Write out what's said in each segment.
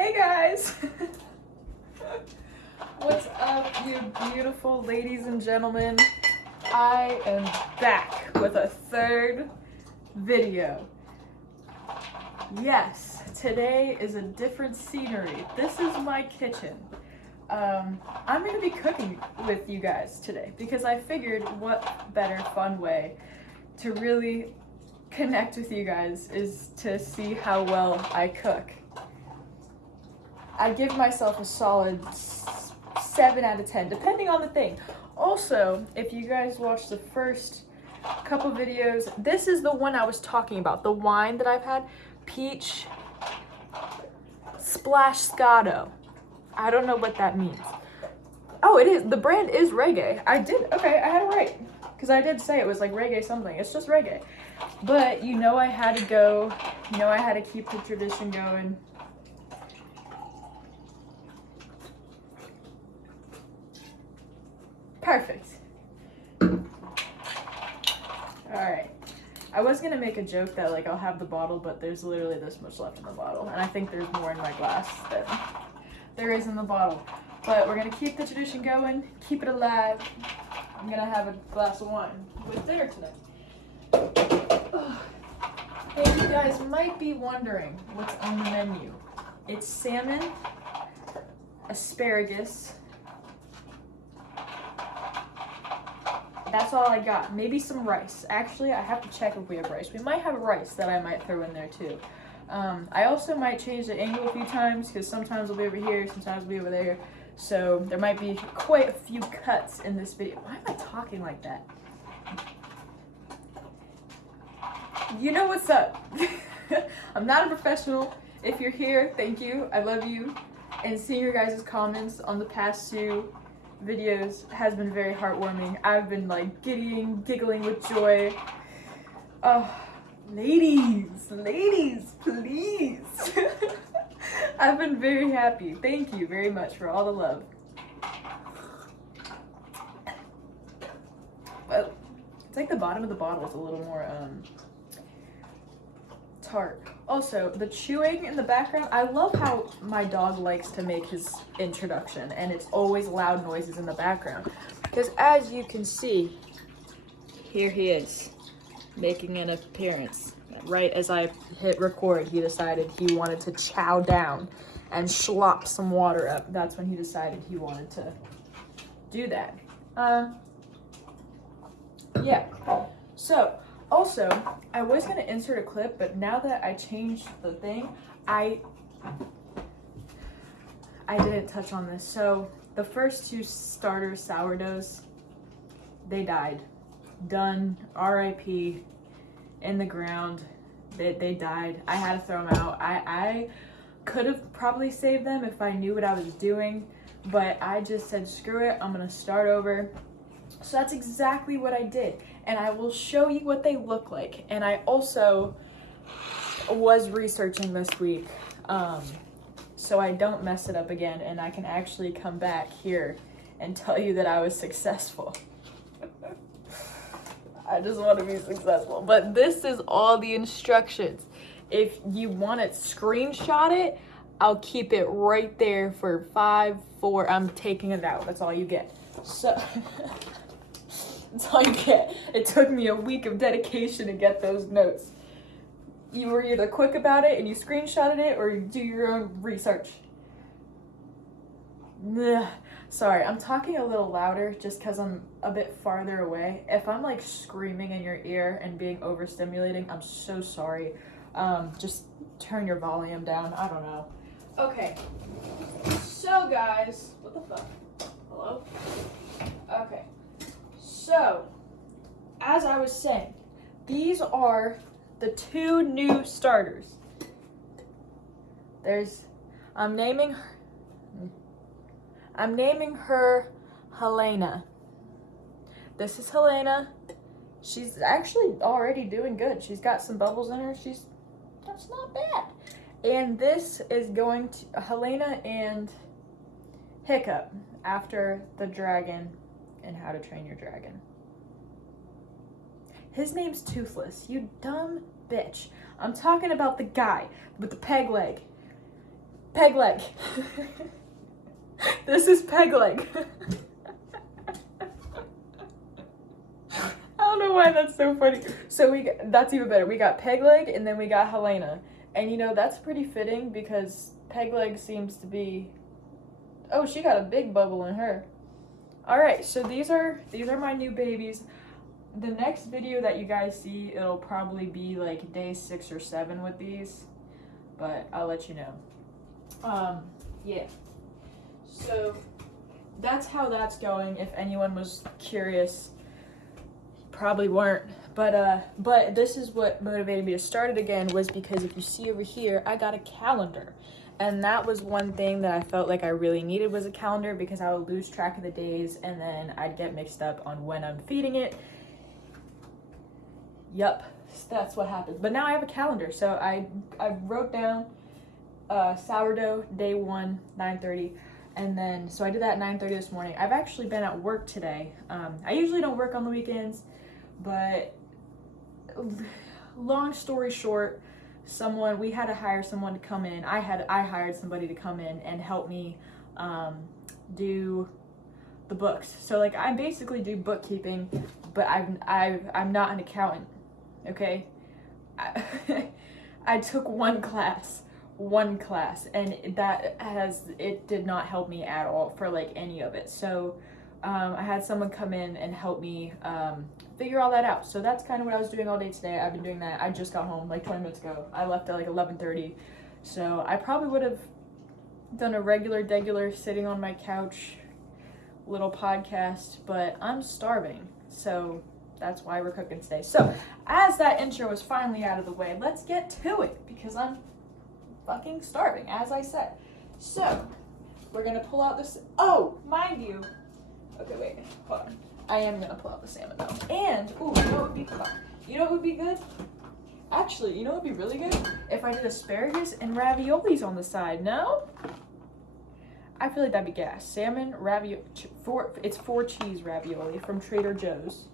Hey guys! What's up, you beautiful ladies and gentlemen? I am back with a third video. Yes, today is a different scenery. This is my kitchen. I'm gonna be cooking with you guys today because I figured what better fun way to really connect with you guys is to see how well I cook. I give myself a solid 7 out of 10, depending on the thing. Also, if you guys watched the first couple videos, this is the one I was talking about, the wine that I've had, Peach Splash Scotto. I don't know what that means. Oh, it is, the brand is reggae. I had it right. Because I did say it was like reggae something, it's just reggae. But you know I had to go, you know I had to keep the tradition going. Perfect. Alright. I was gonna make a joke that like I'll have the bottle, but there's literally this much left in the bottle. And I think there's more in my glass than there is in the bottle. But we're gonna keep the tradition going, keep it alive. I'm gonna have a glass of wine with dinner tonight. And you guys might be wondering what's on the menu. It's salmon, asparagus. That's all I got. Maybe some rice. Actually, I have to check if we have rice. We might have rice that I might throw in there too. I also might change the angle a few times because sometimes we'll be over here, sometimes we'll be over there. So there might be quite a few cuts in this video. Why am I talking like that? You know what's up. I'm not a professional. If you're here, thank you. I love you. And seeing your guys' comments on the past two videos has been very heartwarming. I've been like giggling with joy. Oh, ladies, please. I've been very happy. Thank you very much for all the love. But it's like the bottom of the bottle is a little more tart. Also, the chewing in the background, I love how my dog likes to make his introduction and it's always loud noises in the background. Because as you can see, here he is, making an appearance. Right as I hit record, he decided he wanted to chow down and slop some water up. That's when he decided he wanted to do that. Yeah, so also, I was gonna insert a clip, but now that I changed the thing, I didn't touch on this. So the first two starter sourdoughs, they died. Done, RIP, in the ground. They died. I had to throw them out. I could have probably saved them if I knew what I was doing, but I just said, screw it, I'm gonna start over. So that's exactly what I did. And I will show you what they look like. And I also was researching this week, so I don't mess it up again and I can actually come back here and tell you that I was successful. I just want to be successful. But this is all the instructions. If you want to screenshot it, I'll keep it right there for 5, 4. I'm taking it out. That's all you get. So that's all you get. It took me a week of dedication to get those notes. You were either quick about it and you screenshotted it or you do your own research. Ugh. Sorry, I'm talking a little louder just because I'm a bit farther away. If I'm like screaming in your ear and being overstimulating, I'm so sorry. Just turn your volume down. I don't know. Okay. So guys, what the fuck? Hello? Okay. So, as I was saying, these are the 2 new starters. I'm naming her Helena. This is Helena. She's actually already doing good. She's got some bubbles in her. That's not bad. And this is going to Helena and Hiccup after the dragon and How to Train Your Dragon. His name's Toothless, you dumb bitch. I'm talking about the guy with the peg leg. Peg leg. This is peg leg. I don't know why that's so funny. So that's even better. We got peg leg and then we got Helena. And you know, that's pretty fitting because peg leg seems to be, oh, she got a big bubble in her. All right, so these are my new babies. The next video that you guys see, it'll probably be like day 6 or 7 with these, but I'll let you know. Yeah. So that's how that's going. If anyone was curious, probably weren't. But this is what motivated me to start it again, was because if you see over here, I got a calendar. And that was one thing that I felt like I really needed, was a calendar, because I would lose track of the days and then I'd get mixed up on when I'm feeding it. Yup, that's what happened. But now I have a calendar. So I wrote down sourdough day 1, 9:30. And then, so I did that at 9:30 this morning. I've actually been at work today. I usually don't work on the weekends, but long story short, we had to hire someone to come in. I hired somebody to come in and help me do the books. So like, I basically do bookkeeping, but I'm not an accountant. Okay, I took one class, and it did not help me at all for like any of it. So I had someone come in and help me figure all that out. So that's kind of what I was doing all day today. I've been doing that. I just got home like 20 minutes ago. I left at like 11:30. So I probably would have done a regular sitting on my couch little podcast, but I'm starving. So that's why we're cooking today. So as that intro is finally out of the way, let's get to it, because I'm fucking starving, as I said. So we're gonna pull out this. Oh, mind you. Okay, wait, hold on. I am gonna pull out the salmon though. And ooh, you know what would be good? Actually, you know what would be really good? If I did asparagus and raviolis on the side. No? I feel like that'd be gas. Salmon ravioli. It's 4 cheese ravioli from Trader Joe's.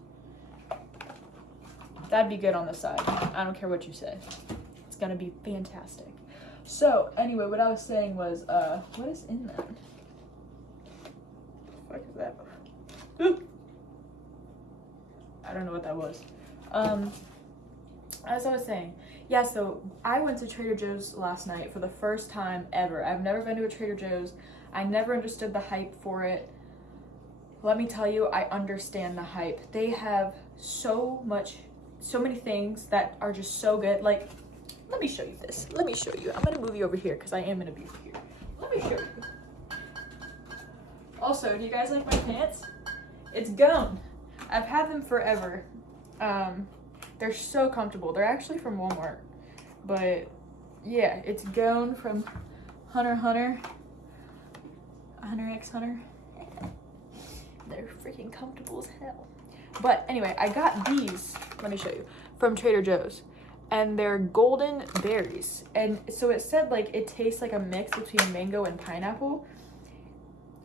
That'd be good on the side. I don't care what you say. It's gonna be fantastic. So anyway, what I was saying was, what is in that? What the fuck is that? Ooh. I don't know what that was. As I was saying, yeah, so I went to Trader Joe's last night for the first time ever. I've never been to a Trader Joe's. I never understood the hype for it. Let me tell you, I understand the hype. They have so many things that are just so good. Like, let me show you this. Let me show you. I'm gonna move you over here because I am gonna be here. Let me show you. Also, do you guys like my pants? It's gone. I've had them forever. They're so comfortable. They're actually from Walmart. But yeah, it's gone from Hunter x Hunter. They're freaking comfortable as hell. But anyway, I got these, let me show you, from Trader Joe's. And they're golden berries. And so it said like it tastes like a mix between mango and pineapple.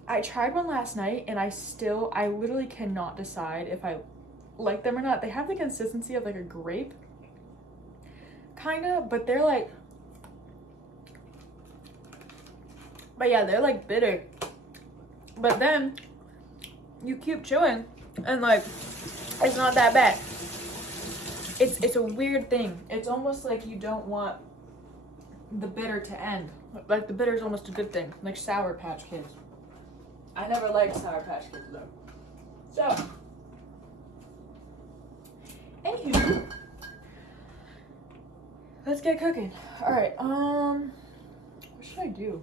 I tried one last night and I literally cannot decide if I like them or not. They have the consistency of like a grape, kinda, but they're like, but yeah, they're like bitter. But then you keep chewing and like, it's not that bad. It's a weird thing. It's almost like you don't want the bitter to end. Like the bitter is almost a good thing, like Sour Patch Kids. I never liked Sour Patch Kids though. So, anywho, let's get cooking. All right, what should I do?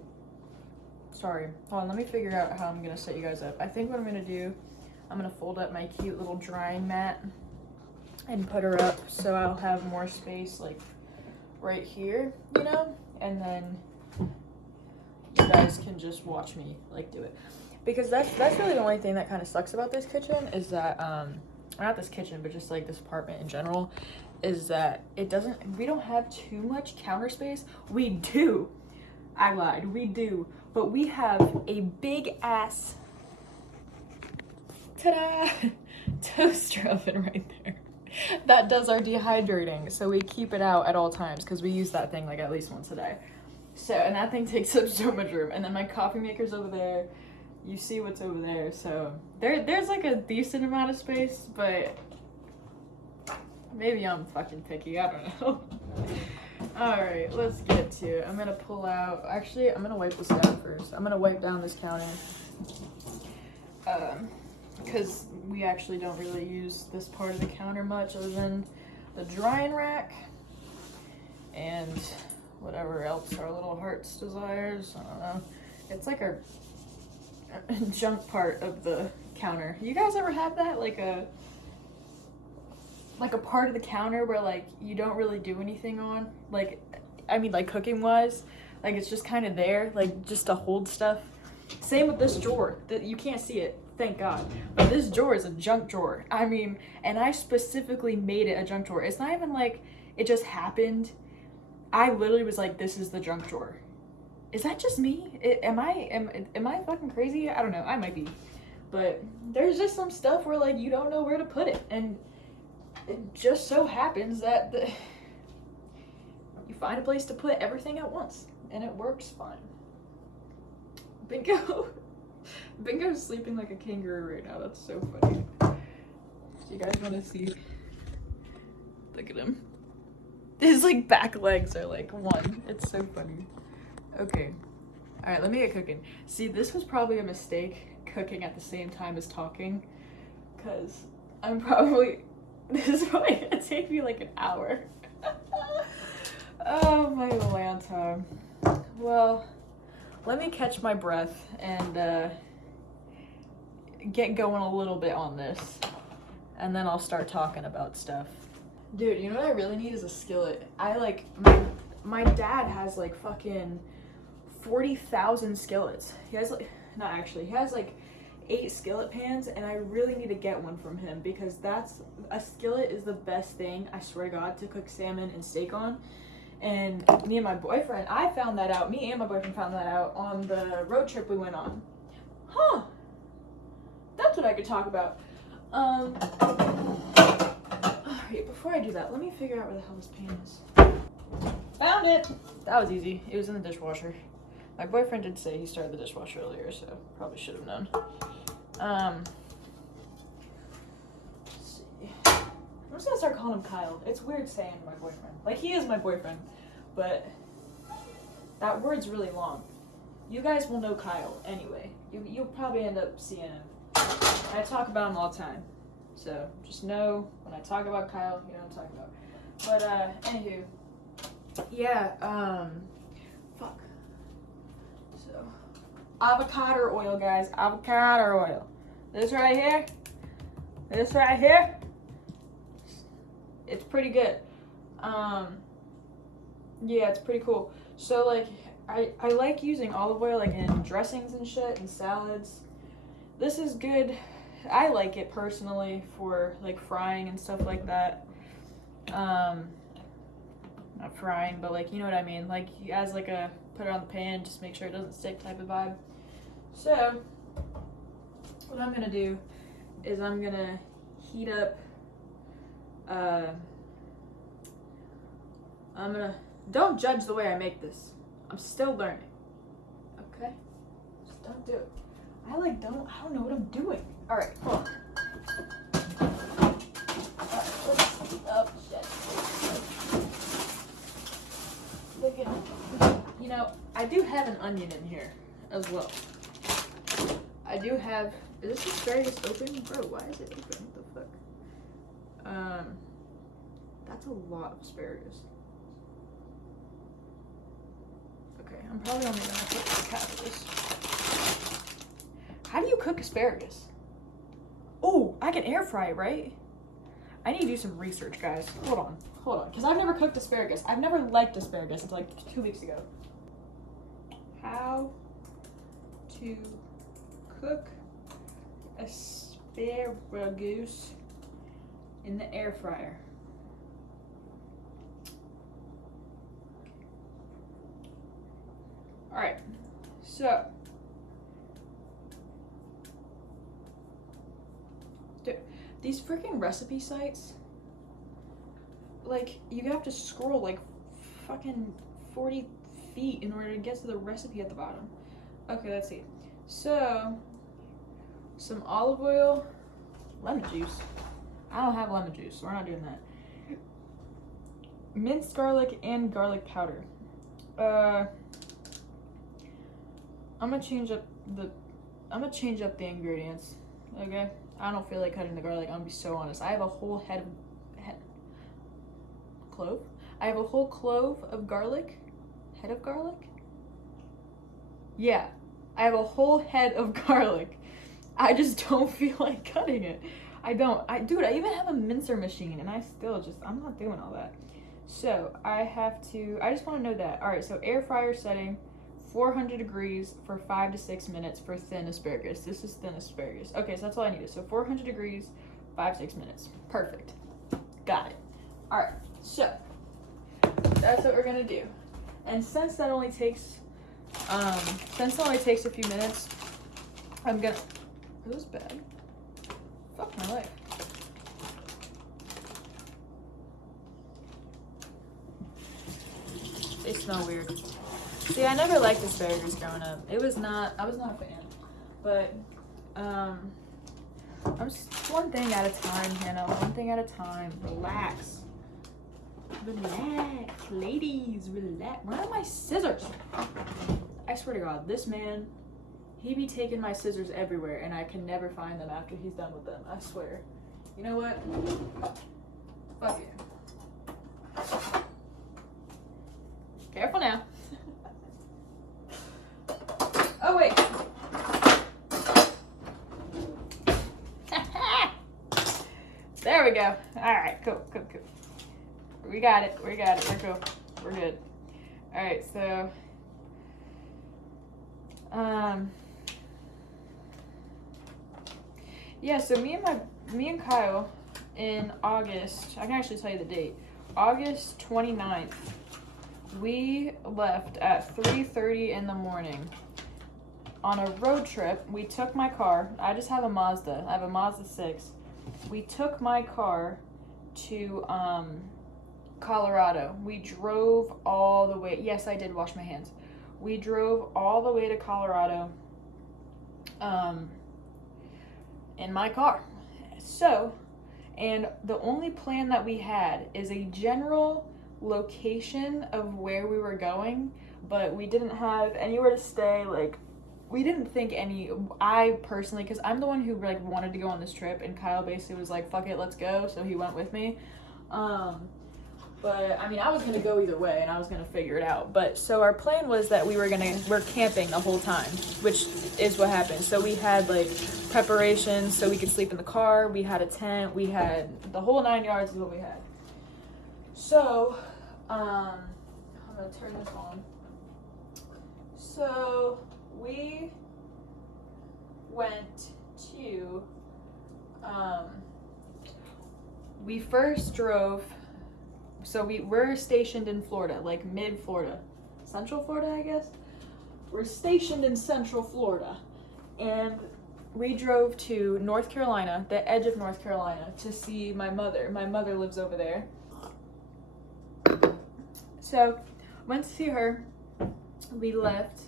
Sorry, hold on, let me figure out how I'm gonna set you guys up. I think what I'm gonna do, I'm gonna fold up my cute little drying mat and put her up so I'll have more space like right here, you know? And then you guys can just watch me like do it. Because that's really the only thing that kind of sucks about this kitchen is that, not this kitchen, but just like this apartment in general, is that we don't have too much counter space. We do. I lied, we do. But we have a big ass, ta-da, toaster oven right there. That does our dehydrating. So we keep it out at all times because we use that thing like at least once a day. So, and that thing takes up so much room. And then my coffee maker's over there. You see what's over there. So there's like a decent amount of space, but maybe I'm fucking picky. I don't know. Alright, let's get to it. I'm gonna pull out, actually, I'm gonna wipe this down first. I'm gonna wipe down this counter. Because we actually don't really use this part of the counter much other than the drying rack and whatever else our little heart's desires. I don't know. It's like our junk part of the counter. You guys ever have that? Like a part of the counter where like you don't really do anything on? Like, I mean like cooking wise, like it's just kind of there, like just to hold stuff. Same with this drawer. That you can't see it, thank God. But this drawer is a junk drawer. I mean, and I specifically made it a junk drawer. It's not even like it just happened. I literally was like, this is the junk drawer. Is that just me? Am I fucking crazy? I don't know. I might be. But there's just some stuff where like you don't know where to put it, and it just so happens that you find a place to put everything at once, and it works fine. Bingo's sleeping like a kangaroo right now. That's so funny. Do you guys want to see? Look at him. His like back legs are like one. It's so funny. Okay. All right, let me get cooking. See, this was probably a mistake, cooking at the same time as talking, because this is probably gonna take me like an hour. Oh my Lanta. Well, let me catch my breath and get going a little bit on this, and then I'll start talking about stuff. Dude, you know what I really need is a skillet. My dad has like fucking 40,000 skillets. He has like, not actually, he has like 8 skillet pans, and I really need to get one from him because a skillet is the best thing, I swear to God, to cook salmon and steak on. And me and my boyfriend found that out on the road trip we went on. Huh. That's what I could talk about. Alright, before I do that, let me figure out where the hell this pan is. Found it! That was easy. It was in the dishwasher. My boyfriend did say he started the dishwasher earlier, so probably should have known. Let's see. I'm just gonna start calling him Kyle. It's weird saying my boyfriend. Like, he is my boyfriend, but that word's really long. You guys will know Kyle anyway. You'll probably end up seeing him. I talk about him all the time. So just know when I talk about Kyle, you know what I'm talking about. But anywho, yeah, fuck. So avocado oil, guys, avocado oil. This right here, it's pretty good. Yeah, it's pretty cool. So like, I like using olive oil like in dressings and shit and salads. This is good. I like it personally for like frying and stuff like that. Not frying, but like, you know what I mean? Like as like a put it on the pan, just make sure it doesn't stick type of vibe. So what I'm gonna do is I'm gonna heat up. Don't judge the way I make this. I'm still learning. Okay? Just don't do it. I don't know what I'm doing. Alright, hold on. Look at, you know, I do have an onion in here as well. I do have, is this asparagus open? Bro, why is it open? What the fuck? That's a lot of asparagus. Okay, I'm probably only gonna cook like half of this. How do you cook asparagus? Oh, I can air fry it, right? I need to do some research, guys. Hold on, because I've never cooked asparagus. I've never liked asparagus until like 2 weeks ago. How to cook asparagus in the air fryer. Alright, so dude, these freaking recipe sites, like, you have to scroll like fucking 40 feet in order to get to the recipe at the bottom. Okay, let's see. So, some olive oil, lemon juice. I don't have lemon juice, so we're not doing that. Minced garlic and garlic powder. I'm gonna change up the ingredients. Okay, I don't feel like cutting the garlic. I'm gonna be so honest. I have a whole clove. I have a whole clove of garlic. Head of garlic? Yeah, I have a whole head of garlic. I just don't feel like cutting it. Dude, I even have a mincer machine and I'm not doing all that. So I just want to know that. All right, so air fryer setting, 400 degrees for 5 to 6 minutes for thin asparagus. This is thin asparagus. Okay, so that's all I needed. So 400 degrees, 5-6 minutes. Perfect. Got it. All right, so that's what we're gonna do. And since that only takes a few minutes, I'm gonna. It was bad. Fuck my life. They smell weird. See, I never liked asparagus growing up. I was not a fan. But I'm just one thing at a time, Hannah. One thing at a time. Relax. Relax, ladies, relax. Where are my scissors? I swear to God, this man, he be taking my scissors everywhere and I can never find them after he's done with them. I swear. You know what? Fuck it. Careful now. Oh, wait. There we go. All right, cool. We got it. We're cool. We're good. All right, so yeah, so me and Kyle in August, I can actually tell you the date. August 29th. We left at 3:30 in the morning on a road trip. We took my car. I just have a Mazda. I have a Mazda 6. We took my car to Colorado. We drove all the way. Yes, I did wash my hands. We drove all the way to Colorado in my car. So, and the only plan that we had is a general location of where we were going, but we didn't have anywhere to stay. Like, we didn't think I personally, because I'm the one who like wanted to go on this trip, and Kyle basically was like, fuck it, let's go, so he went with me. But I mean, I was gonna go either way and I was gonna figure it out. But so our plan was that we're camping the whole time, which is what happened. So we had like preparations so we could sleep in the car, we had a tent, we had the whole 9 yards is what we had. So I'm gonna turn this on. So we went to we first drove. So we're stationed in Florida, like mid-Florida. Central Florida, I guess? We're stationed in Central Florida. And we drove to North Carolina, the edge of North Carolina, to see my mother. My mother lives over there. So, went to see her. We left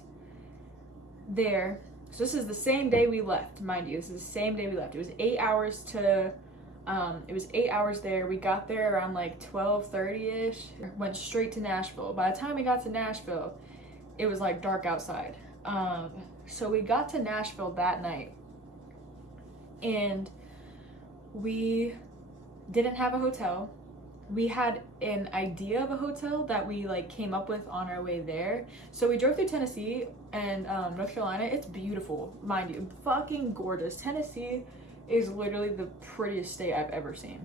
there. So this is the same day we left, mind you. This is the same day we left. It was 8 hours to... it was 8 hours there. We got there around like 12:30-ish. Went straight to Nashville. By the time we got to Nashville, it was like dark outside. So we got to Nashville that night, and we didn't have a hotel. We had an idea of a hotel that we like came up with on our way there. So we drove through Tennessee and North Carolina. It's beautiful, mind you, fucking gorgeous. Tennessee is literally the prettiest state I've ever seen.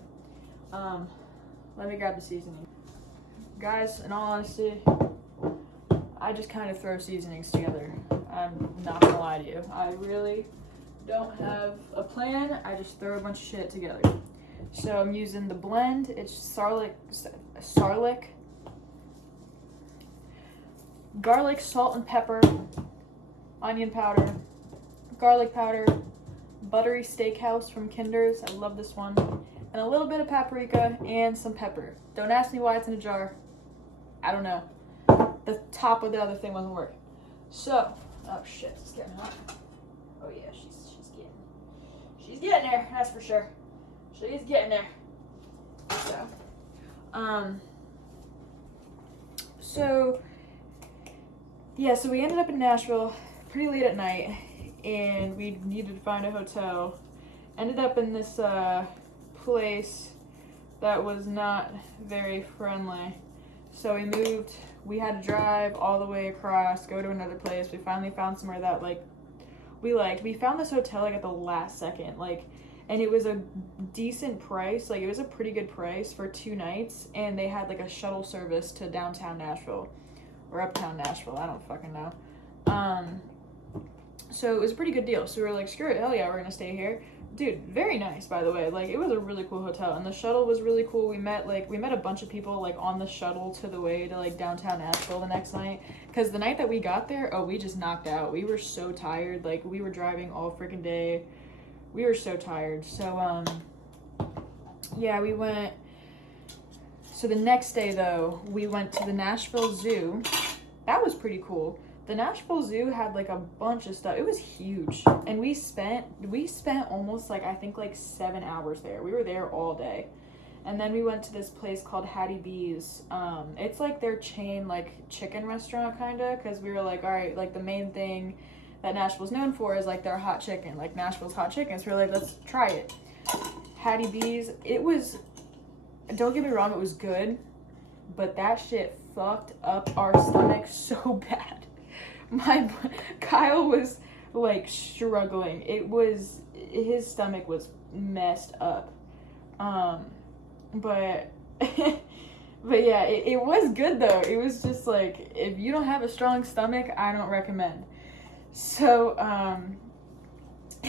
Let me grab the seasoning. Guys, in all honesty, I just kind of throw seasonings together. I'm not gonna lie to you. I really don't have a plan. I just throw a bunch of shit together. So I'm using the blend. It's sarlic, garlic, salt and pepper, onion powder, garlic powder, buttery steakhouse from Kinder's. I love this one. And a little bit of paprika and some pepper. Don't ask me why it's in a jar. I don't know. the top of the other thing wasn't working. So, oh shit, it's getting hot. Oh yeah, she's getting there, that's for sure. She's getting there. So, yeah, so we ended up in Nashville pretty late at night, and we needed to find a hotel. Ended up in this place that was not very friendly. So we had to drive all the way across, go to another place. We finally found somewhere that we liked. We found this hotel at the last second, and it was a decent price. It was a pretty good price for 2 nights, and they had a shuttle service to downtown Nashville or uptown Nashville. I don't fucking know. So it was a pretty good deal. So we were like, screw it, hell yeah, we're gonna stay here. Dude, very nice, by the way. It was a really cool hotel, and the shuttle was really cool. We met a bunch of people on the shuttle to the way to downtown Nashville the next night, because the night that we got there, we just knocked out. We were so tired. We were driving all freaking day. We were so tired. So yeah, we went. So the next day though, we went to the Nashville Zoo. That was pretty cool. The Nashville Zoo had a bunch of stuff. It was huge, and we spent almost I think 7 hours there. We were there all day, and then we went to this place called Hattie B's. It's their chain chicken restaurant kinda, because we were all right, the main thing that Nashville's known for is their hot chicken, Nashville's hot chicken. So we're let's try it. Hattie B's. It was, don't get me wrong, it was good, but that shit fucked up our stomachs so bad. Kyle was struggling. His stomach was messed up. But yeah, it was good though. It was just if you don't have a strong stomach, I don't recommend. So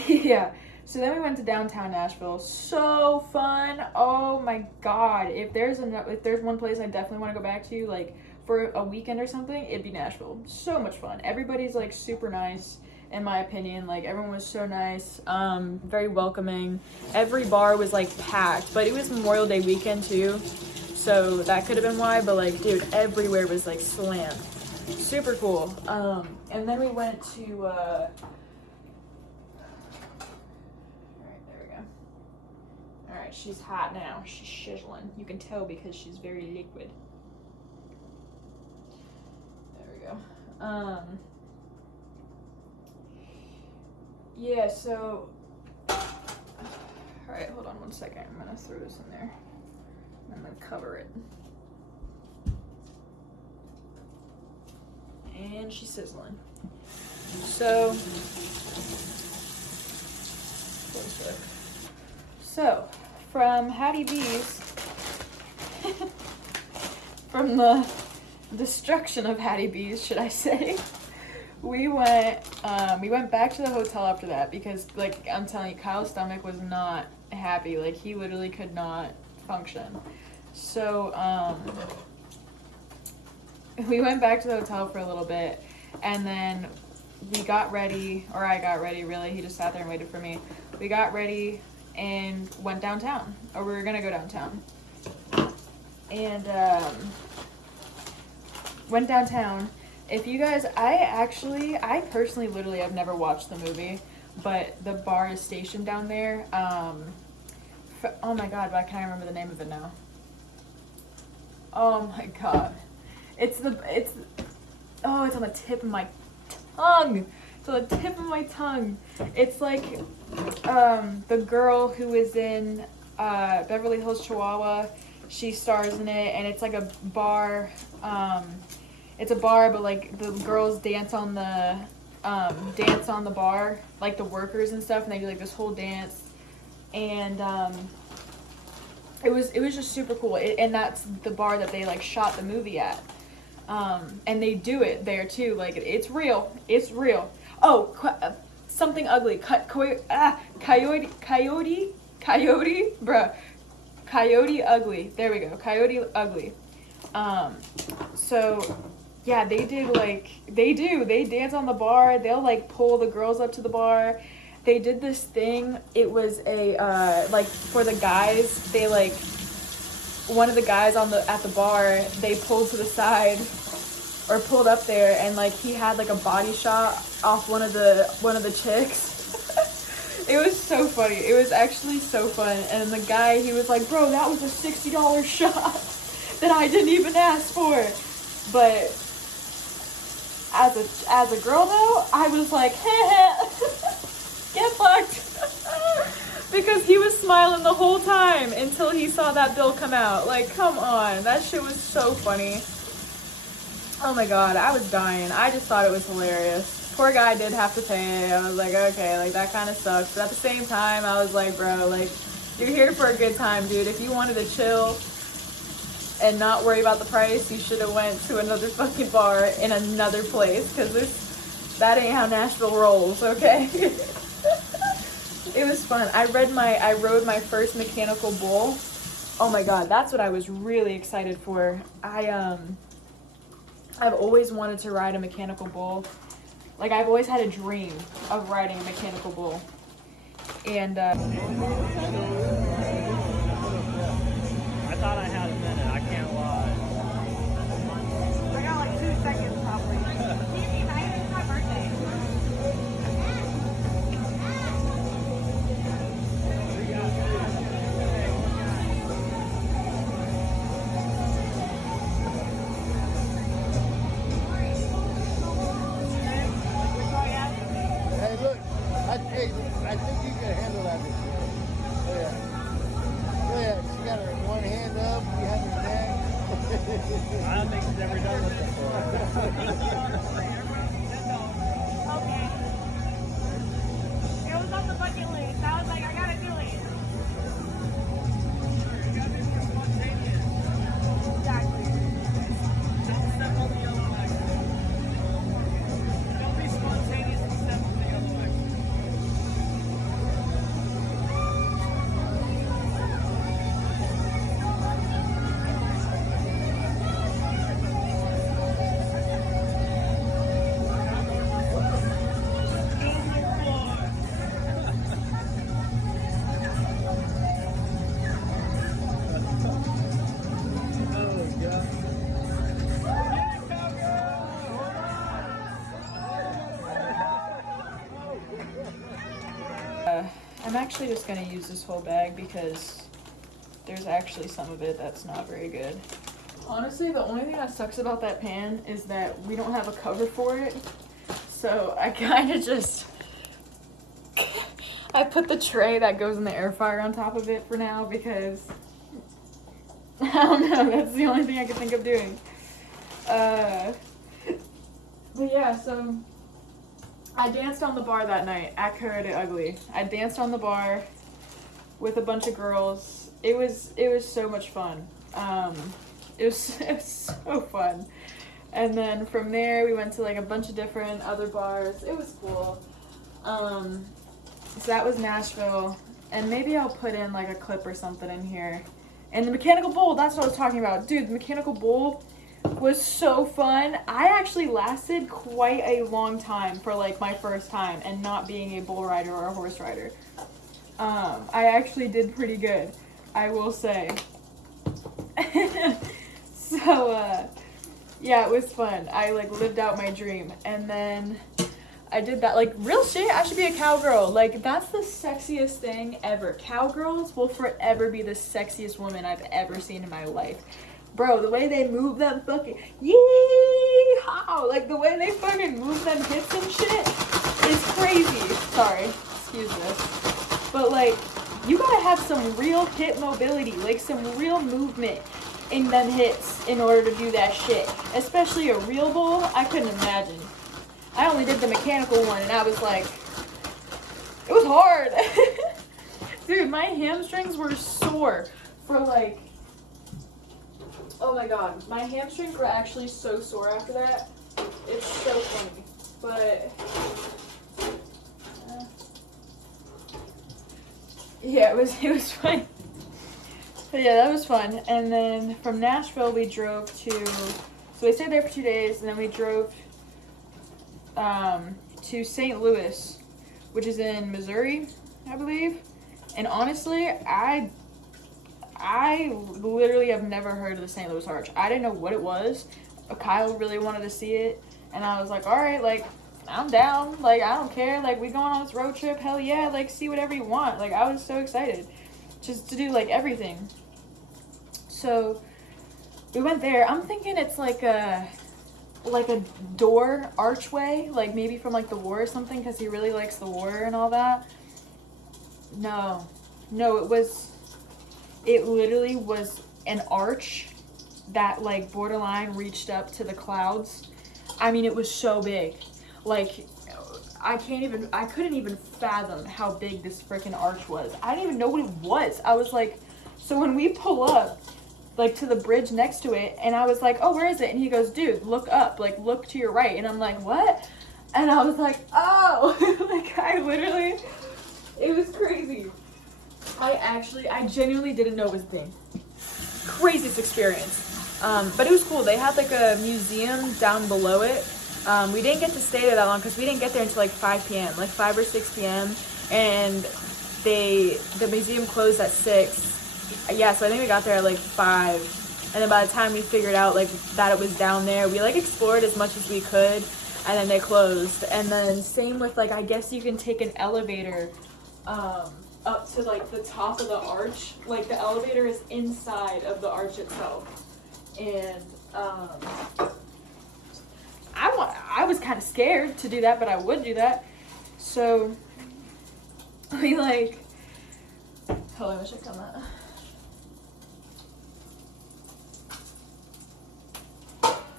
yeah. So then we went to downtown Nashville. So fun. Oh my god. If there's one place I definitely want to go back to, for a weekend or something, it'd be Nashville. So much fun. Everybody's super nice, in my opinion. Everyone was so nice, very welcoming. Every bar was packed, but it was Memorial Day weekend too, so that could have been why. But dude, everywhere was slammed. Super cool. And then we went to all right, there we go. All right, she's hot now. She's shizzling. You can tell because she's very liquid. Yeah, so, alright, hold on one second, I'm gonna throw this in there, I'm gonna cover it, and she's sizzling. So, from Hattie B's, from the destruction of Hattie B's, should I say, we went back to the hotel after that, because I'm telling you, Kyle's stomach was not happy. He literally could not function. So we went back to the hotel for a little bit, and then we got ready, or I got ready really, he just sat there and waited for me. We got ready and went downtown, or we were gonna go downtown, and went downtown. If you guys, I personally literally have never watched the movie, but the bar is stationed down there. Oh my god, why can't I remember the name of it now? Oh my god. It's on the tip of my tongue. It's on the tip of my tongue. It's the girl who is in Beverly Hills Chihuahua. She stars in it, and it's a bar. It's a bar, but the girls dance on the bar, the workers and stuff, and they do this whole dance, and it was just super cool. And that's the bar that they shot the movie at, and they do it there too. It's real. It's real. Oh, something ugly. Coyote, bruh. Coyote Ugly. There we go. Coyote Ugly. So yeah, they dance on the bar. They'll pull the girls up to the bar. They did this thing. It was a for the guys, they one of the guys at the bar, they pulled to the side or pulled up there, and like he had like a body shot off one of the chicks. It was so funny. It was actually so fun. And the guy, he was like, bro, that was a $60 shot that I didn't even ask for. But as a girl though, I was like, get fucked. Because he was smiling the whole time until he saw that bill come out. Like, come on. That shit was so funny. Oh my god, I was dying. I just thought it was hilarious. Poor guy did have to pay. I was like, okay, like that kind of sucks. But at the same time, I was like, bro, like, you're here for a good time, dude. If you wanted to chill and not worry about the price, you should have went to another fucking bar in another place, because that ain't how Nashville rolls, okay? It was fun. I rode my first mechanical bull. Oh my god, that's what I was really excited for. I've always wanted to ride a mechanical bull. Like, I've always had a dream of riding a mechanical bull. And I thought I had a minute, I can't lie. I got like 2 seconds probably. It's my birthday. I think you can handle that this year. Look at that. Look at that. She got her one hand up behind her neck. I don't think she's ever done this before. Okay. It was on the bucket list. I was like, I gotta do it. Exactly. Don't step on the yellow line. Don't be spontaneous and step on the yellow line. I'm actually just gonna use this whole bag because there's actually some of it that's not very good. Honestly, the only thing that sucks about that pan is that we don't have a cover for it. So I kind of just, I put the tray that goes in the air fryer on top of it for now because, I don't know, that's the only thing I can think of doing. But yeah, so I danced on the bar that night at Coyote Ugly. I danced on the bar with a bunch of girls. It was so much fun. It was so fun. And then from there we went to like a bunch of different other bars. It was cool. So that was Nashville. And maybe I'll put in like a clip or something in here. And the mechanical bull, that's what I was talking about. Dude, the mechanical bull was so fun. I actually lasted quite a long time for like my first time and not being a bull rider or a horse rider. I actually did pretty good, I will say. So yeah, it was fun. I like lived out my dream, and then I did that. Like, real shit, I should be a cowgirl. Like, that's the sexiest thing ever. Cowgirls will forever be the sexiest woman I've ever seen in my life. Bro, the way they move them fucking yee-haw, like the way they fucking move them hips and shit is crazy. Sorry, excuse this. But like, you gotta have some real hip mobility, like some real movement in them hips in order to do that shit. Especially a real bull, I couldn't imagine. I only did the mechanical one and I was like, it was hard. Dude, my hamstrings were sore for like, oh my god, my hamstrings were actually so sore after that. It's so funny, but yeah, it was fun. But yeah, that was fun. And then from Nashville, we drove to, so we stayed there for 2 days, and then we drove to St. Louis, which is in Missouri, I believe. And honestly, I literally have never heard of the St. Louis Arch. I didn't know what it was. Kyle really wanted to see it, and I was like, all right, like, I'm down. Like, I don't care. Like, we going on this road trip. Hell yeah. Like, see whatever you want. Like, I was so excited just to do, like, everything. So, we went there. I'm thinking it's like a door archway. Like, maybe from, like, the war or something, because he really likes the war and all that. No, it literally was an arch that, like, borderline reached up to the clouds. I mean, it was so big. Like, I couldn't even fathom how big this freaking arch was. I didn't even know what it was. I was like, so when we pull up, like, to the bridge next to it, and I was like, oh, where is it? And he goes, dude, look up, like, look to your right. And I'm like, what? And I was like, oh, like, I literally, it was crazy. I genuinely didn't know it was a thing. Craziest experience. But it was cool. They had, like, a museum down below it. We didn't get to stay there that long because we didn't get there until like 5 p.m., like 5 or 6 p.m. And the museum closed at 6. Yeah, so I think we got there at like 5. And then by the time we figured out like that it was down there, we like explored as much as we could, and then they closed. And then same with like, I guess you can take an elevator up to like the top of the arch. Like the elevator is inside of the arch itself. And I was kind of scared to do that, but I would do that. So we like, hold on, I should come out.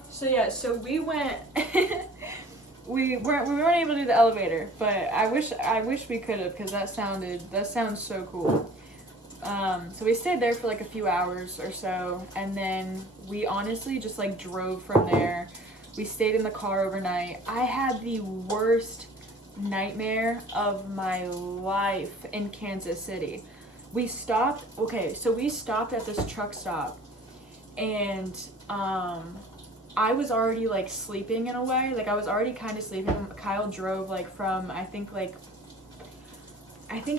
So yeah, so we went. we weren't able to do the elevator, but I wish we could have, because that sounds so cool. So we stayed there for like a few hours or so, and then we honestly just like drove from there. We stayed in the car overnight. I had the worst nightmare of my life in Kansas City. We stopped at this truck stop, and I was already like sleeping in a way. Like I was already kind of sleeping. Kyle drove like from, I think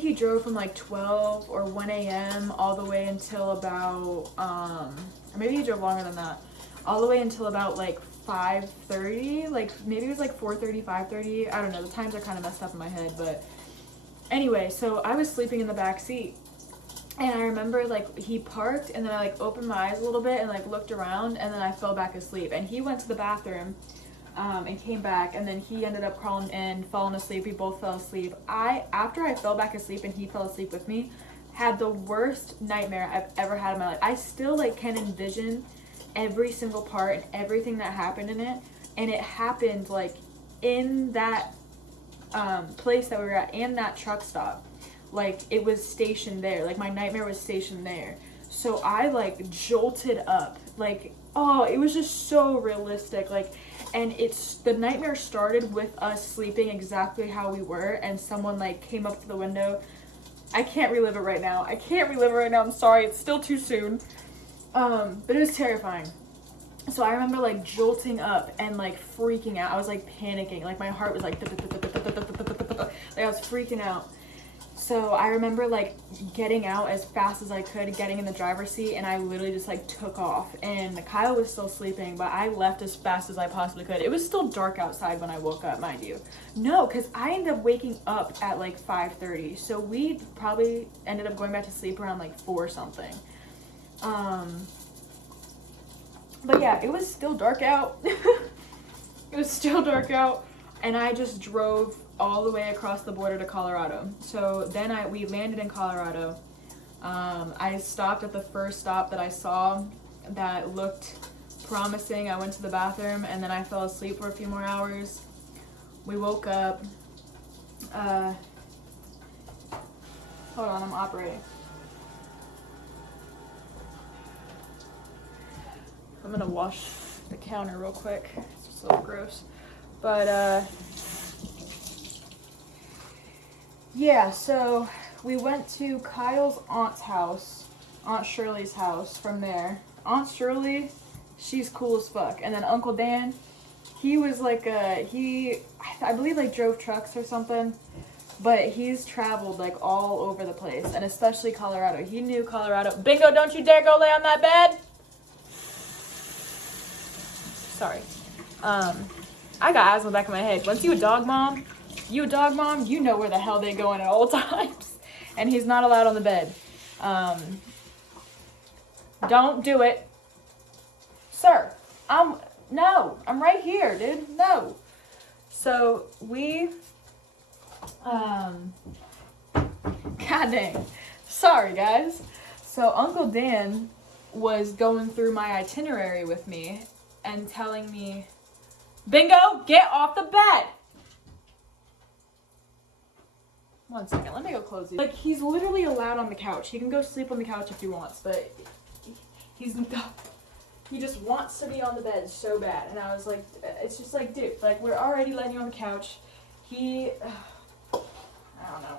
he drove from like 12 or 1 a.m. all the way until about, or maybe he drove longer than that, all the way until about like 5:30, like maybe it was like 4:30, 5:30, I don't know, the times are kind of messed up in my head, but anyway, so I was sleeping in the back seat, and I remember like he parked, and then I like opened my eyes a little bit and like looked around, and then I fell back asleep, and he went to the bathroom and came back, and then he ended up crawling in, falling asleep. We both fell asleep. After I fell back asleep and he fell asleep with me, had the worst nightmare I've ever had in my life. I still like can envision every single part and everything that happened in it, and it happened like in that place that we were at, and that truck stop. Like it was stationed there, like my nightmare was stationed there. So I like jolted up, like, oh, it was just so realistic. Like, and the nightmare started with us sleeping exactly how we were, and someone like came up to the window. I can't relive it right now. I'm sorry, it's still too soon. But it was terrifying. So I remember like jolting up and like freaking out. I was like panicking. Like my heart was like, like I was freaking out. So I remember like getting out as fast as I could, getting in the driver's seat, and I literally just like took off. And Kyle was still sleeping, but I left as fast as I possibly could. It was still dark outside when I woke up, mind you. No, because I ended up waking up at like 5:30. So we probably ended up going back to sleep around like 4 something. But yeah, it was still dark out. And I just drove all the way across the border to Colorado. So then we landed in Colorado. I stopped at the first stop that I saw that looked promising. I went to the bathroom, and then I fell asleep for a few more hours. We woke up. Hold on, I'm operating. I'm gonna wash the counter real quick. It's just a little gross. But, yeah, so we went to Kyle's aunt's house, Aunt Shirley's house from there. Aunt Shirley, she's cool as fuck. And then Uncle Dan, he was like I believe like drove trucks or something. But he's traveled like all over the place, and especially Colorado. He knew Colorado. Bingo, don't you dare go lay on that bed. Sorry. I got eyes on the back of my head. Once you a dog mom, you know where the hell they going at all times. And he's not allowed on the bed. Don't do it. Sir, I'm right here, dude. No. So we, God dang. Sorry, guys. So Uncle Dan was going through my itinerary with me and telling me, Bingo, get off the bed. 1 second, let me go close these. Like, he's literally allowed on the couch. He can go sleep on the couch if he wants, but he just wants to be on the bed so bad. And I was like, it's just like, dude, like, we're already letting you on the couch. I don't know.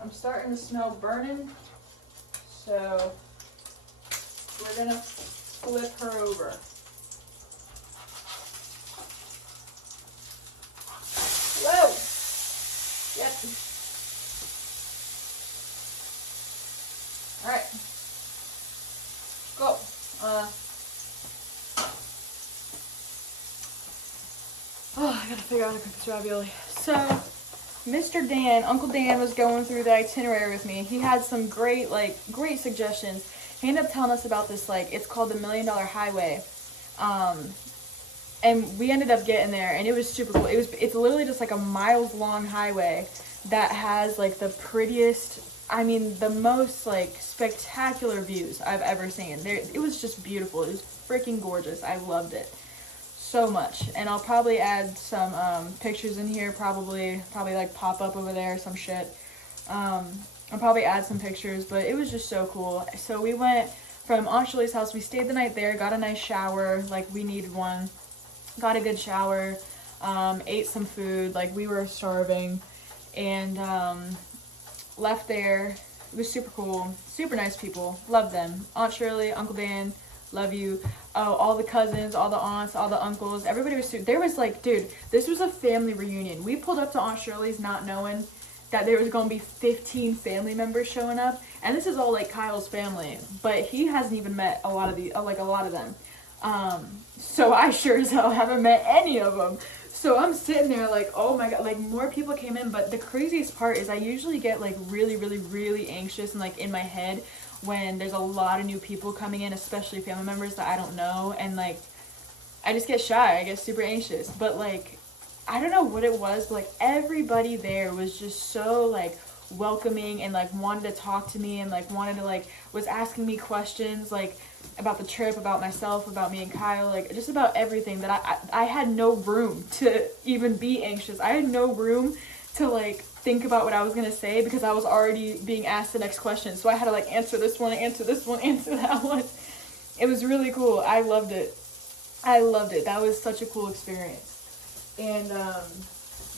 I'm starting to smell burning, so we're gonna flip her over. Whoa! Yep. Alright. Go. I gotta figure out how to cook this ravioli. So, Mr. Dan, Uncle Dan was going through the itinerary with me. He had some great suggestions. He ended up telling us about this, like, it's called the $1 Million Highway. And we ended up getting there, and it was super cool. It's literally just like a miles-long highway that has, like, the prettiest, the most, like, spectacular views I've ever seen. It was just beautiful. It was freaking gorgeous. I loved it so much. And I'll probably add some pictures in here, probably like pop up over there, some shit. I'll probably add some pictures, but it was just so cool. So we went from Aunt Shirley's house. We stayed the night there, got a nice shower, like we needed one. Got a good shower, ate some food, like we were starving, and left there. It was super cool, super nice people, love them. Aunt Shirley, Uncle Dan, love you. Oh, all the cousins, all the aunts, all the uncles, everybody was there was like, dude, this was a family reunion. We pulled up to Aunt Shirley's not knowing that there was going to be 15 family members showing up, and this is all like Kyle's family, but he hasn't even met a lot of them. So I sure as hell haven't met any of them. So I'm sitting there like, oh my god, like more people came in. But the craziest part is I usually get like really, really, really anxious and like in my head when there's a lot of new people coming in, especially family members that I don't know. And like, I just get shy, I get super anxious. But like, I don't know what it was, but like everybody there was just so like welcoming and like wanted to talk to me and like wanted to like, was asking me questions like about the trip, about myself, about me and Kyle, like just about everything that I had no room to even be anxious. I had no room to like think about what I was gonna say because I was already being asked the next question. So I had to like answer this one, answer that one. It was really cool. I loved it. That was such a cool experience. And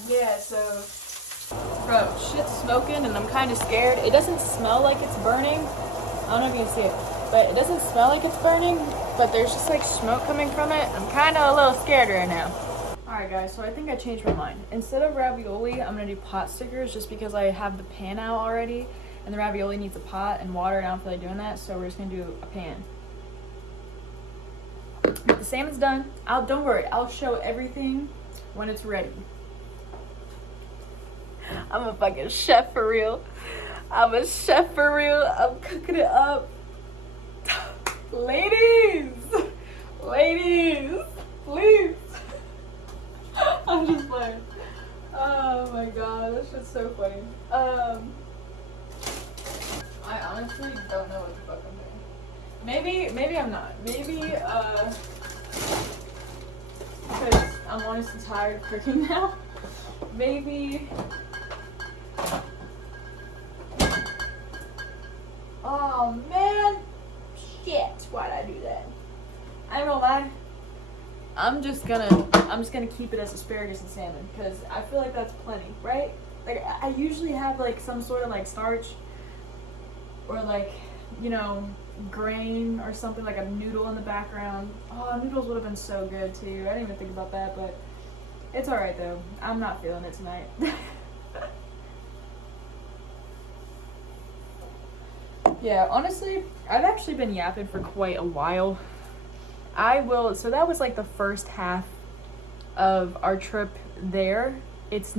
yeah, so bro, shit's smoking and I'm kind of scared. It doesn't smell like it's burning. I don't know if you can see it, but it doesn't smell like it's burning, but there's just like smoke coming from it. I'm kind of a little scared right now. Alright guys, so I think I changed my mind. Instead of ravioli, I'm going to do pot stickers just because I have the pan out already, and the ravioli needs a pot and water, and I don't feel like doing that, so we're just going to do a pan. But the salmon's done. Don't worry, I'll show everything when it's ready. I'm a fucking chef for real. I'm cooking it up. Ladies, please. I'm just playing. Oh my god, that shit's so funny. I honestly don't know what the fuck I'm doing. Maybe I'm not. Maybe, because I'm honestly tired of cooking now. Maybe. Oh man, shit! Why'd I do that? I ain't gonna lie. I'm just gonna keep it as asparagus and salmon because I feel like that's plenty, right? Like I usually have like some sort of like starch or like, you know, grain or something, like a noodle in the background. Oh, noodles would have been so good too. I didn't even think about that, but it's all right though. I'm not feeling it tonight. Yeah, honestly, I've actually been yapping for quite a while. I will, so that was like the first half of our trip there. It's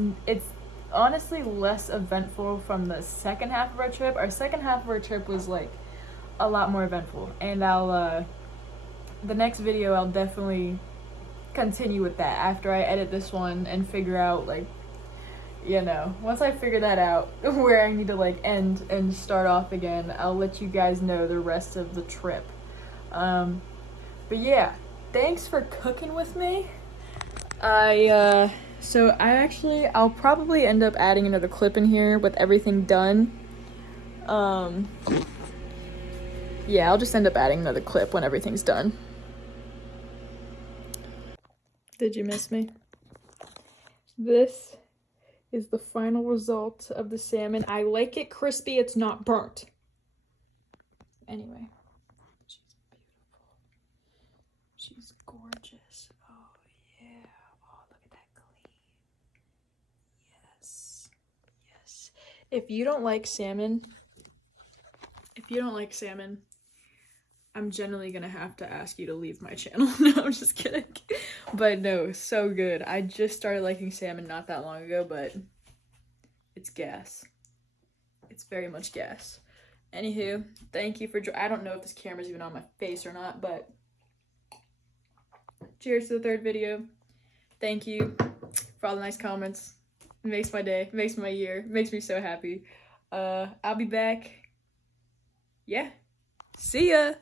honestly less eventful from the second half of our trip. Our second half of our trip was like a lot more eventful, and I'll the next video I'll definitely continue with that after I edit this one and figure out, like, you know, once I figure that out where I need to like end and start off again, I'll let you guys know the rest of the trip. But yeah, thanks for cooking with me. So I'll probably end up adding another clip in here with everything done. Yeah, I'll just end up adding another clip when everything's done. Did you miss me? This is the final result of the salmon. I like it crispy, it's not burnt. Anyway, she's beautiful. She's gorgeous. Oh yeah. Oh, look at that clean. Yes. Yes. If you don't like salmon, I'm generally gonna have to ask you to leave my channel. No, I'm just kidding. But no, so good. I just started liking salmon not that long ago, but it's gas. It's very much gas. Anywho, thank you for I don't know if this camera's even on my face or not, but cheers to the third video. Thank you for all the nice comments. It makes my day, it makes my year, it makes me so happy. I'll be back. Yeah. See ya!